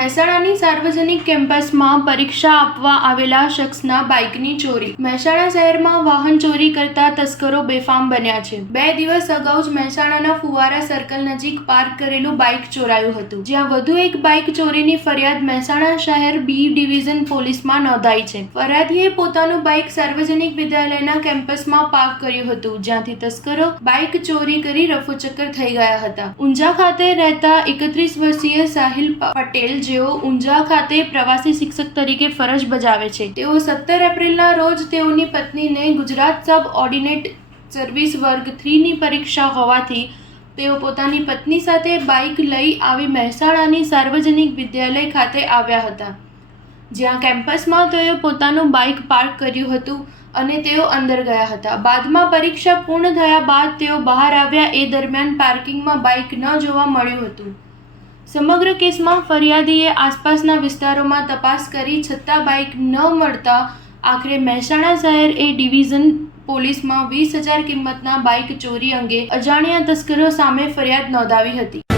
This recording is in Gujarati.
મહેસાણાની સાર્વજનિક કેમ્પસમાં પરીક્ષા આપવા આવેલા શખ્સના બાઇકની ચોરી। મહેસાણા શહેરમાં વાહન ચોરી કરતા તસ્કરો બેફામ બન્યા છે। 2 દિવસ અગાઉ જ મહેસાણાના ફુવારા સર્કલ નજીક પાર્ક કરેલું બાઇક ચોરાયું હતું, જ્યાં વધુ એક બાઇક ચોરીની ફરિયાદ મહેસાણા શહેર બી ડિવિઝન પોલીસમાં નોંધાઈ છે। ફરિયાદીએ પોતાનું બાઇક સાર્વજનિક વિદ્યાલયના કેમ્પસમાં પાર્ક કર્યું હતું, જ્યાંથી તસ્કરો બાઇક ચોરી કરી રફુચક્કર થઈ ગયા હતા। ઊંઝા ખાતે રહેતા 31 વર્ષીય સાહિલ પટેલ, જેઓ ઊંઝા ખાતે પ્રવાસી શિક્ષક તરીકે ફરજ બજાવે છે, તેઓ 17 એપ્રિલના રોજ તેઓની પત્નીને ગુજરાત સબ ઓર્ડિનેટ સર્વિસ વર્ગ 3 ની પરીક્ષા હોવાથી તેઓ પોતાની પત્ની સાથે બાઇક લઈ આવી મહેસાણાની સાર્વજનિક વિદ્યાલય ખાતે આવ્યા હતા, જ્યાં કેમ્પસમાં તેઓ પોતાનું બાઇક પાર્ક કર્યું હતું અને તેઓ અંદર ગયા હતા। બાદમાં પરીક્ષા પૂર્ણ થયા બાદ તેઓ બહાર આવ્યા એ દરમિયાન પાર્કિંગમાં બાઇક ન જોવા મળ્યું હતું। સમગ્ર કેસમાં ફરિયાદીએ આસપાસના વિસ્તારોમાં તપાસ કરી છતાં બાઇક ન મળતા આખરે મહેસાણા શહેર એ ડિવિઝન પોલીસમાં 20,000 કિંમતના બાઇક ચોરી અંગે અજાણ્યા તસ્કરો સામે ફરિયાદ નોંધાવી હતી।